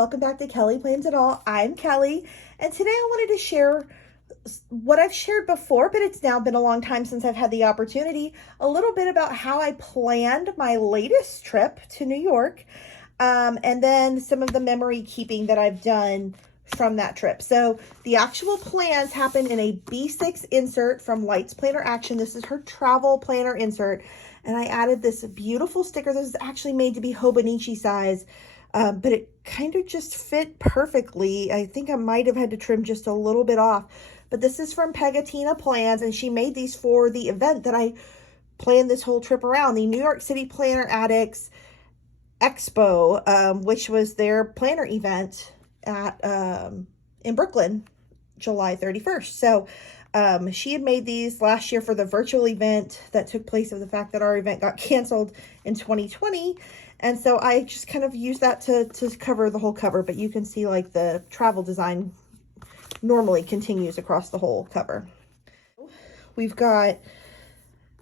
welcome back to Kelly Plans It All. I'm Kelly, and today I wanted to share what I've shared before, but it's now been a long time since I've had the opportunity, a little bit about how I planned my latest trip to New York, and then some of the memory keeping that I've done from that trip. So the actual plans happen in a B6 insert from Lights Planner Action. This is her travel planner insert, and I added this beautiful sticker. This is actually made to be Hobonichi size, but it kind of just fit perfectly. I think I might have had to trim just a little bit off, but this is from Pegatina Plans, and she made these for the event that I planned this whole trip around, the New York City Planner Addicts Expo, which was their planner event at in Brooklyn, July 31st. So she had made these last year for the virtual event that took place of the fact that our event got canceled in 2020. And so I just kind of used that to cover the whole cover, but you can see like the travel design normally continues across the whole cover. We've got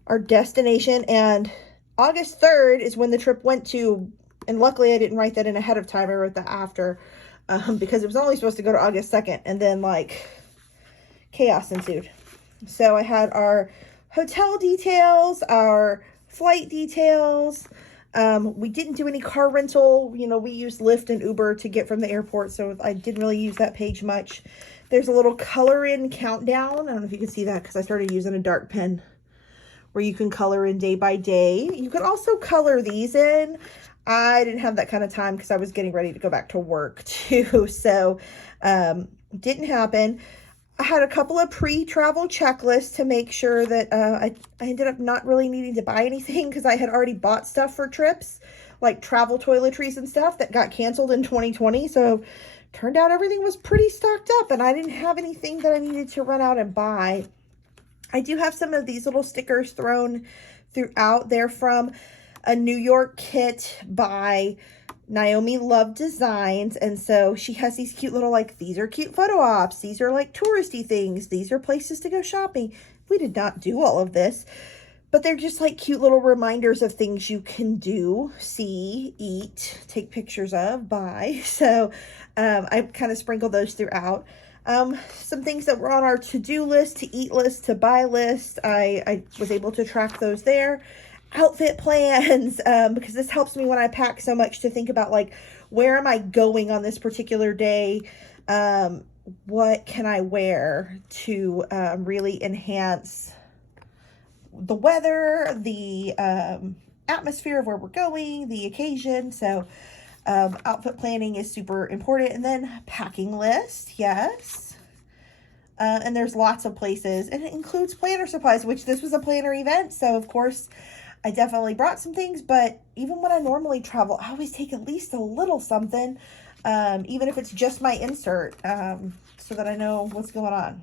our destination, and August 3rd is when the trip went to, and luckily I didn't write that in ahead of time. I wrote that after, because it was only supposed to go to August 2nd, and then like chaos ensued. So I had our hotel details, our flight details. We didn't do any car rental. You know, we used Lyft and Uber to get from the airport, so I didn't really use that page much. There's a little color in countdown. I don't know if you can see that because I started using a dark pen where you can color in day by day. You can also color these in. I didn't have that kind of time because I was getting ready to go back to work too, so didn't happen. I had a couple of pre-travel checklists to make sure that I ended up not really needing to buy anything because I had already bought stuff for trips, like travel toiletries and stuff that got canceled in 2020. So turned out everything was pretty stocked up, and I didn't have anything that I needed to run out and buy. I do have some of these little stickers thrown throughout. They're from a New York kit by Naomi Love Designs, and so she has these cute little, like, these are cute photo ops, these are like touristy things, these are places to go shopping. We did not do all of this, but they're just like cute little reminders of things you can do, see, eat, take pictures of, buy. So I kind of sprinkled those throughout. Some things that were on our to-do list, to eat list, to buy list, I was able to track those there. Outfit plans, because this helps me when I pack so much to think about, like, where am I going on this particular day? What can I wear to really enhance the weather, the atmosphere of where we're going, the occasion. So outfit planning is super important. And then packing list, yes. And there's lots of places, and it includes planner supplies, which this was a planner event. So of course I definitely brought some things, but even when I normally travel, I always take at least a little something, even if it's just my insert, so that I know what's going on.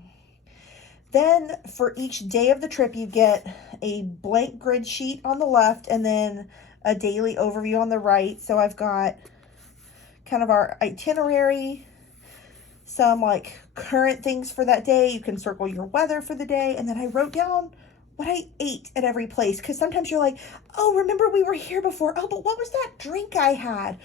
Then for each day of the trip, you get a blank grid sheet on the left and then a daily overview on the right. So I've got kind of our itinerary, some like current things for that day. You can circle your weather for the day. And then I wrote down what I ate at every place, because sometimes you're like, oh, remember we were here before. Oh, but what was that drink I had?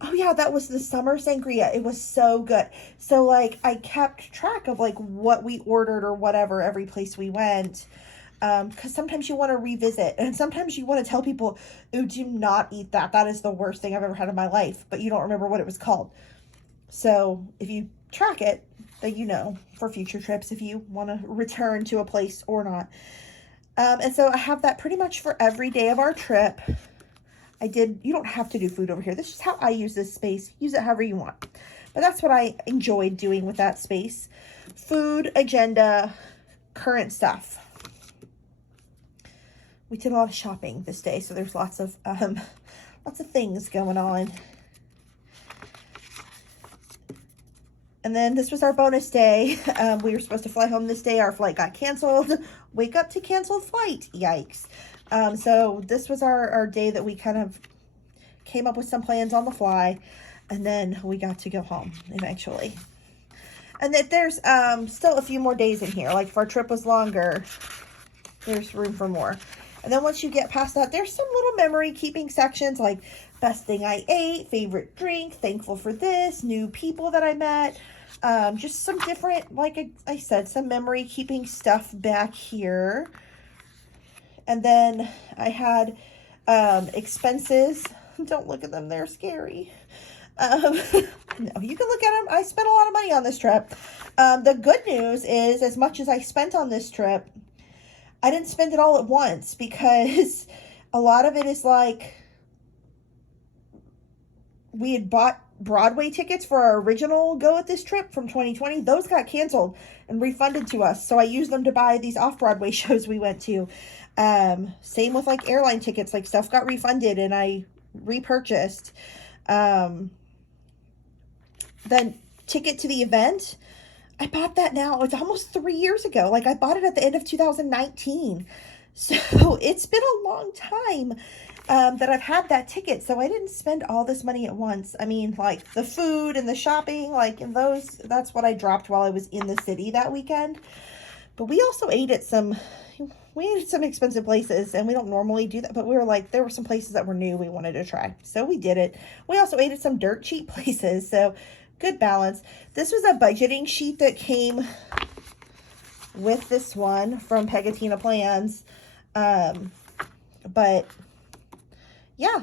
Oh yeah, that was the summer sangria. It was so good. So like I kept track of like what we ordered or whatever every place we went, because sometimes you want to revisit, and sometimes you want to tell people, oh, do not eat that. That is the worst thing I've ever had in my life, but you don't remember what it was called. So if you track it, then you know for future trips if you want to return to a place or not. And so I have that pretty much for every day of our trip. You don't have to do food over here. This is how I use this space. Use it however you want. But that's what I enjoyed doing with that space. Food, agenda, current stuff. We did a lot of shopping this day, so there's lots of things going on. And then this was our bonus day. We were supposed to fly home this day. Our flight got canceled. Wake up to canceled flight. Yikes. So this was our day that we kind of came up with some plans on the fly. And then we got to go home eventually. And that there's still a few more days in here. Like if our trip was longer, there's room for more. And then once you get past that, there's some little memory keeping sections like best thing I ate, favorite drink, thankful for this, new people that I met. Just some different, like I said, some memory keeping stuff back here. And then I had expenses. Don't look at them, they're scary. No, you can look at them. I spent a lot of money on this trip. The good news is, as much as I spent on this trip, I didn't spend it all at once, because a lot of it is like, we had bought Broadway tickets for our original go at this trip from 2020. Those got canceled and refunded to us. So I used them to buy these off-Broadway shows we went to. Same with like airline tickets, like stuff got refunded and I repurchased. Then ticket to the event, I bought that now. It's almost 3 years ago. Like I bought it at the end of 2019. So it's been a long time that I've had that ticket. So I didn't spend all this money at once. I mean, like the food and the shopping, like in those, that's what I dropped while I was in the city that weekend. But we also ate at some expensive places, and we don't normally do that. But we were like, there were some places that were new we wanted to try. So we did it. We also ate at some dirt cheap places. So good balance. This was a budgeting sheet that came with this one from Pegatina Plans. But yeah,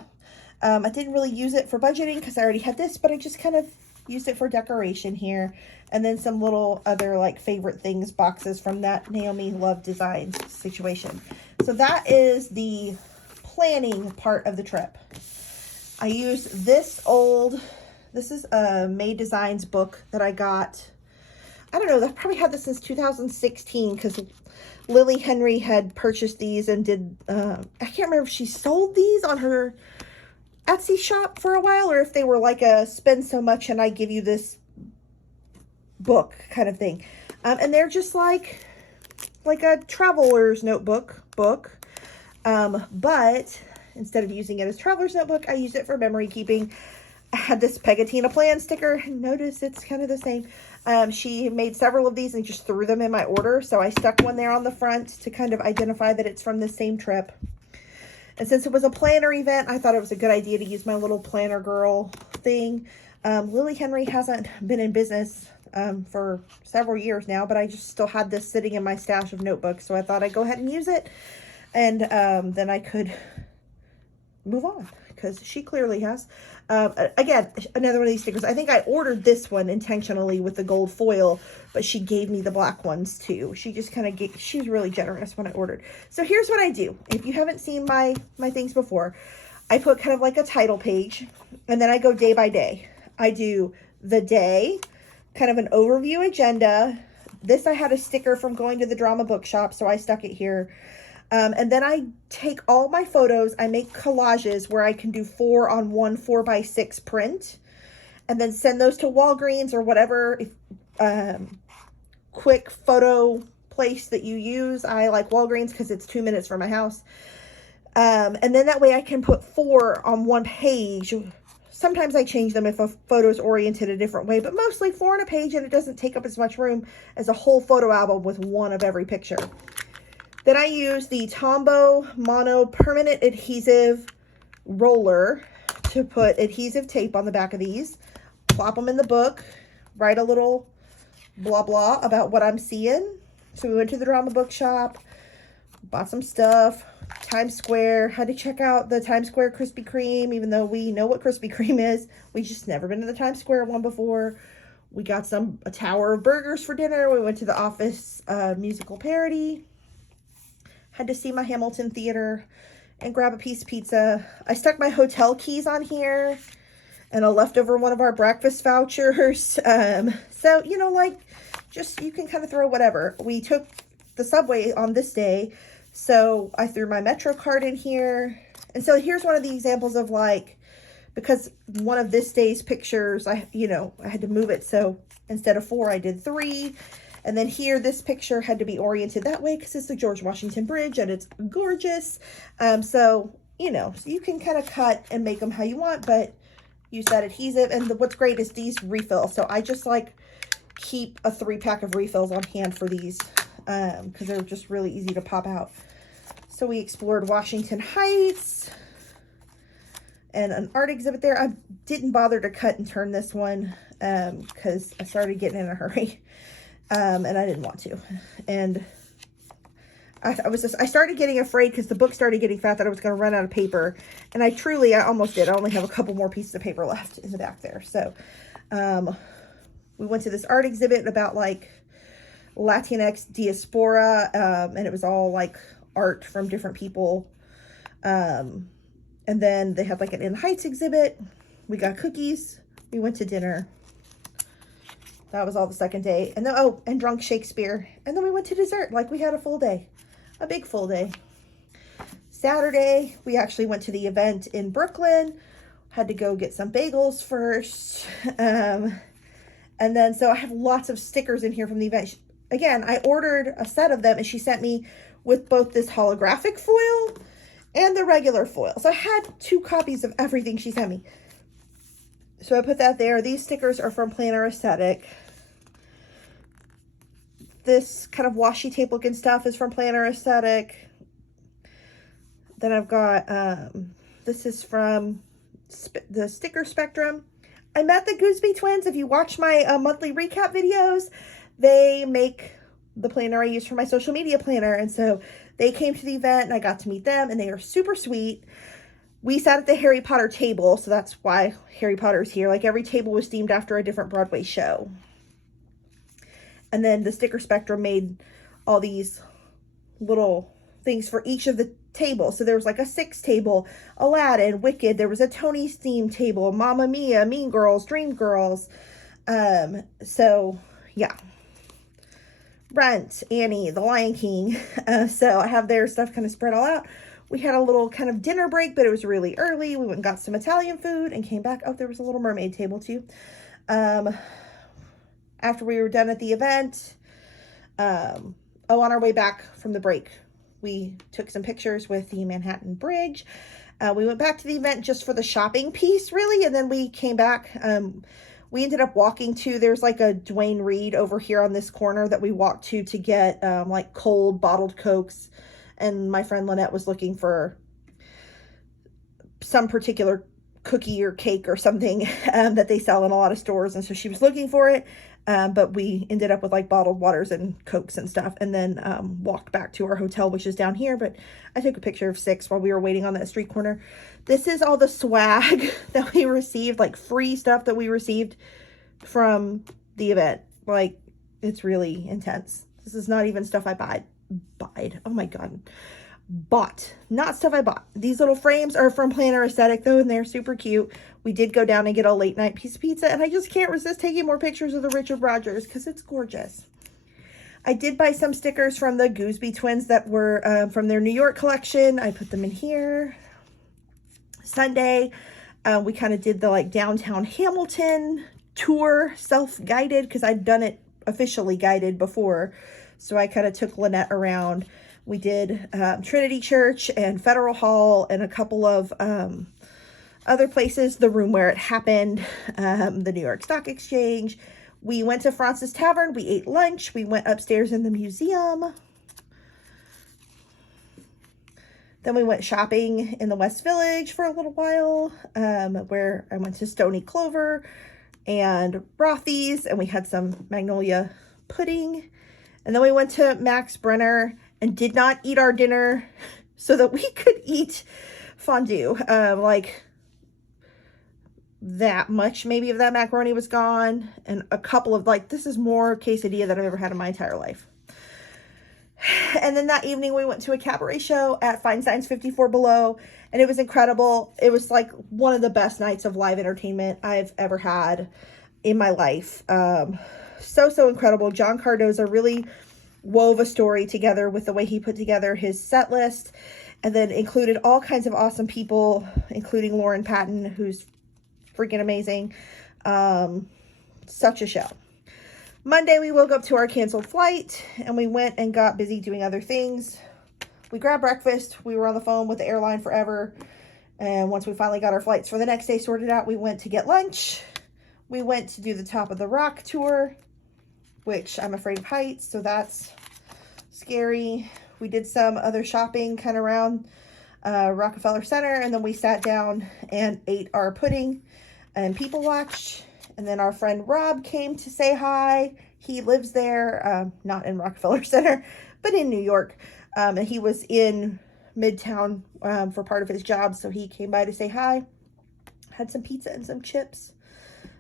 I didn't really use it for budgeting because I already had this, but I just kind of used it for decoration here. And then some little other like favorite things boxes from that Naomi Love Designs situation. So that is the planning part of the trip. I use this is a May Designs book that I got. I don't know, I've probably had this since 2016 because Lily Henry had purchased these and did, I can't remember if she sold these on her Etsy shop for a while, or if they were like a spend so much and I give you this book kind of thing. And they're just like a traveler's notebook book. But instead of using it as traveler's notebook, I used it for memory keeping. I had this Pegatina Plan sticker. Notice it's kind of the same. She made several of these and just threw them in my order. So I stuck one there on the front to kind of identify that it's from the same trip. And since it was a planner event, I thought it was a good idea to use my little planner girl thing. Lily Henry hasn't been in business for several years now, but I just still had this sitting in my stash of notebooks. So I thought I'd go ahead and use it. And then I could move on, because she clearly has. Again, another one of these stickers. I think I ordered this one intentionally with the gold foil, but she gave me the black ones too. She just kind of gave, she was really generous when I ordered. So here's what I do. If you haven't seen my things before, I put kind of like a title page, and then I go day by day. I do the day, kind of an overview agenda. This I had a sticker from going to the drama bookshop, so I stuck it here. And then I take all my photos, I make collages where I can do 4-on-1 4x6 print, and then send those to Walgreens or whatever quick photo place that you use. I like Walgreens because it's 2 minutes from my house. And then that way I can put 4 on one page. Sometimes I change them if a photo is oriented a different way, but mostly 4 on a page, and it doesn't take up as much room as a whole photo album with one of every picture. Then I use the Tombow Mono Permanent Adhesive Roller to put adhesive tape on the back of these. Plop them in the book. Write a little blah blah about what I'm seeing. So we went to the drama bookshop. Bought some stuff. Times Square. Had to check out the Times Square Krispy Kreme, even though we know what Krispy Kreme is. We just never been to the Times Square one before. We got a tower of burgers for dinner. We went to the Office musical parody. Had to see my Hamilton theater and grab a piece of pizza. I stuck my hotel keys on here and a leftover one of our breakfast vouchers. So, you know, like, just, you can kind of throw whatever. We took the subway on this day, so I threw my Metro card in here. And so here's one of the examples of, like, because one of this day's pictures, I had to move it. So instead of 4, I did 3. And then here, this picture had to be oriented that way because it's the George Washington Bridge and it's gorgeous. So you can kind of cut and make them how you want, but use that adhesive. And what's great is these refill. So I just like keep a 3-pack of refills on hand for these because they're just really easy to pop out. So we explored Washington Heights and an art exhibit there. I didn't bother to cut and turn this one because I started getting in a hurry and I didn't want to. And I started getting afraid because the book started getting fat that I was going to run out of paper. And I almost did. I only have a couple more pieces of paper left in the back there. So we went to this art exhibit about like Latinx diaspora, and it was all like art from different people. And then they had like an In Heights exhibit. We got cookies. We went to dinner. That was all the second day. And then, and drunk Shakespeare. And then we went to dessert. Like we had a full day, a big full day. Saturday, we actually went to the event in Brooklyn. Had to go get some bagels first. And then, so I have lots of stickers in here from the event. Again, I ordered a set of them and she sent me with both this holographic foil and the regular foil. So I had 2 copies of everything she sent me. So I put that there. These stickers are from Planner Aesthetic. This kind of washi tape looking stuff is from Planner Aesthetic. Then I've got, this is from the Sticker Spectrum. I met the Gooseby twins. If you watch my monthly recap videos, they make the planner I use for my social media planner. And so they came to the event and I got to meet them and they are super sweet. We sat at the Harry Potter table, so that's why Harry Potter's here. Like every table was themed after a different Broadway show. And then the Sticker Spectrum made all these little things for each of the tables. So there was like a Six table, Aladdin, Wicked. There was a Tony's theme table, Mamma Mia, Mean Girls, Dream Girls. So yeah. Rent, Annie, The Lion King. So I have their stuff kind of spread all out. We had a little kind of dinner break, but it was really early. We went and got some Italian food and came back. Oh, there was a Little Mermaid table too. After we were done at the event, on our way back from the break, we took some pictures with the Manhattan Bridge. We went back to the event just for the shopping piece, really, and then we came back. We ended up walking to, there's like a Dwayne Reed over here on this corner that we walked to get like cold bottled Cokes. And my friend Lynette was looking for some particular cookie or cake or something that they sell in a lot of stores. And so she was looking for it. But we ended up with like bottled waters and Cokes and stuff, and then walked back to our hotel, which is down here. But I took a picture of Six while we were waiting on that street corner. This is all the swag that we received, like free stuff that we received from the event. Like, it's really intense. This is not even stuff I buyed. Oh my God. Bought, not stuff I bought. These little frames are from Planner Aesthetic though, and they're super cute. We did go down and get a late night piece of pizza, and I just can't resist taking more pictures of the Richard Rogers because it's gorgeous. I did buy some stickers from the Gooseby twins that were from their New York collection. I put them in here. Sunday, we kind of did the like downtown Hamilton tour, self-guided, because I'd done it officially guided before. So I kind of took Lynette around. We did Trinity Church and Federal Hall and a couple of other places, the room where it happened, the New York Stock Exchange. We went to Francis Tavern. We ate lunch. We went upstairs in the museum. Then we went shopping in the West Village for a little while, where I went to Stony Clover and Rothy's, and we had some Magnolia pudding. And then we went to Max Brenner and did not eat our dinner so that we could eat fondue. Like that much maybe of that macaroni was gone, and a couple of, like, this is more quesadilla than I've ever had in my entire life. And then that evening we went to a cabaret show at Feinstein's 54 Below, and it was incredible. It was like one of the best nights of live entertainment I've ever had in my life. So incredible. John Cardoza really wove a story together with the way he put together his set list, and then included all kinds of awesome people, including Lauren Patton, who's freaking amazing. Such a show. Monday, we woke up to our canceled flight, and we went and got busy doing other things. We grabbed breakfast. We were on the phone with the airline forever. And once we finally got our flights for the next day sorted out, we went to get lunch. We went to do the Top of the Rock tour, which I'm afraid of heights, so that's scary. we did some other shopping kind of around Rockefeller Center, and then we sat down and ate our pudding and people watched. And then our friend Rob came to say hi. He lives there, not in Rockefeller Center, but in New York. And he was in Midtown for part of his job, so he came by to say hi. Had some pizza and some chips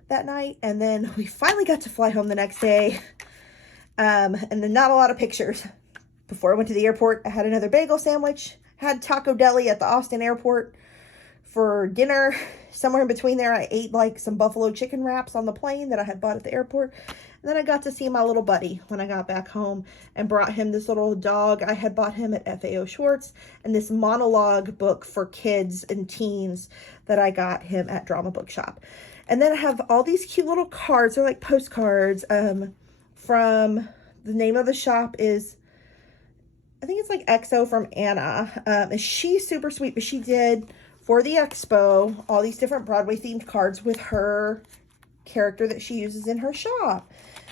that night, and then we finally got to fly home the next day. And then not a lot of pictures. Before I went to the airport, I had another bagel sandwich, had Taco Deli at the Austin airport for dinner. Somewhere in between there, I ate like some buffalo chicken wraps on the plane that I had bought at the airport. And then I got to see my little buddy when I got back home and brought him this little dog I had bought him at FAO Schwartz, and this monologue book for kids and teens that I got him at Drama Bookshop. And then I have all these cute little cards. They're like postcards from, the name of the shop is, I think it's like XO from Anna. And she's super sweet, but she did, for the expo, all these different Broadway themed cards with her character that she uses in her shop.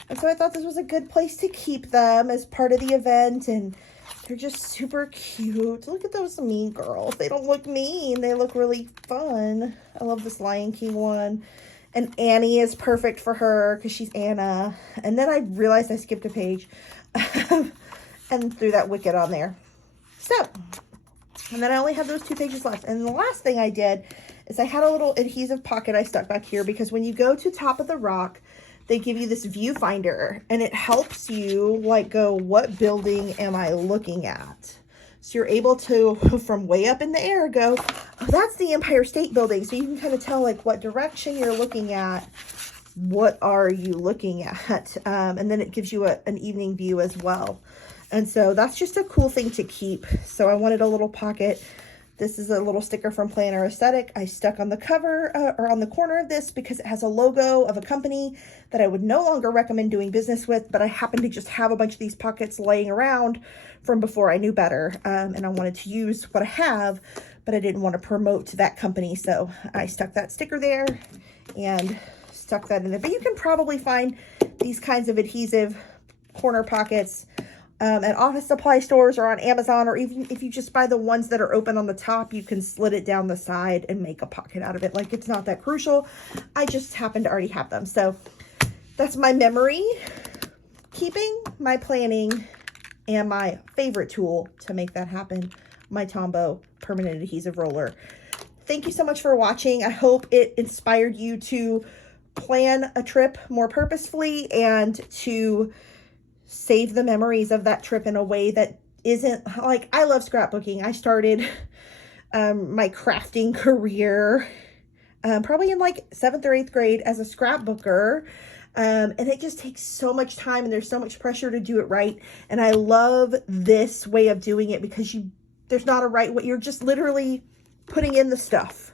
And so I thought this was a good place to keep them as part of the event. And they're just super cute. Look at those mean girls. They don't look mean. They look really fun. I love this Lion King one. And Annie is perfect for her because she's Anna. And then I realized I skipped a page and threw that Wicked on there. So, and then I only have those 2 pages left. And the last thing I did is I had a little adhesive pocket I stuck back here, because when you go to Top of the Rock, they give you this viewfinder, and it helps you like go, what building am I looking at? So you're able to, from way up in the air, go, oh, that's the Empire State Building. So you can kind of tell like what direction you're looking at. What are you looking at? And then it gives you an evening view as well. And so that's just a cool thing to keep. So I wanted a little pocket. This is a little sticker from Planner Aesthetic. I stuck on the cover or on the corner of this because it has a logo of a company that I would no longer recommend doing business with, but I happen to just have a bunch of these pockets laying around from before I knew better. And I wanted to use what I have, but I didn't want to promote that company. So I stuck that sticker there and stuck that in there. But you can probably find these kinds of adhesive corner pockets at office supply stores or on Amazon, or even if you just buy the ones that are open on the top, you can slit it down the side and make a pocket out of it. Like, it's not that crucial. I just happen to already have them. So that's my memory keeping, my planning, and my favorite tool to make that happen, my Tombow permanent adhesive roller. Thank you so much for watching. I hope it inspired you to plan a trip more purposefully and to save the memories of that trip in a way that isn't like, I love scrapbooking. I started my crafting career probably in like 7th or 8th grade as a scrapbooker. And it just takes so much time, and there's so much pressure to do it right. And I love this way of doing it because there's not a right way. You're just literally putting in the stuff.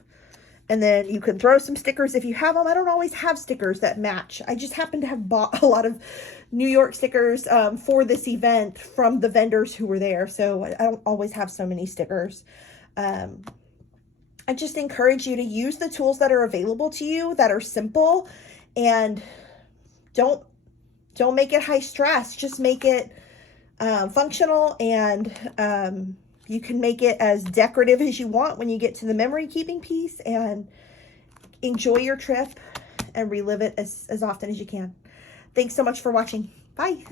And then you can throw some stickers if you have them. I don't always have stickers that match. I just happen to have bought a lot of New York stickers for this event from the vendors who were there. So I don't always have so many stickers. I just encourage you to use the tools that are available to you that are simple, and don't make it high stress. Just make it functional, and you can make it as decorative as you want when you get to the memory keeping piece, and enjoy your trip and relive it as often as you can. Thanks so much for watching. Bye.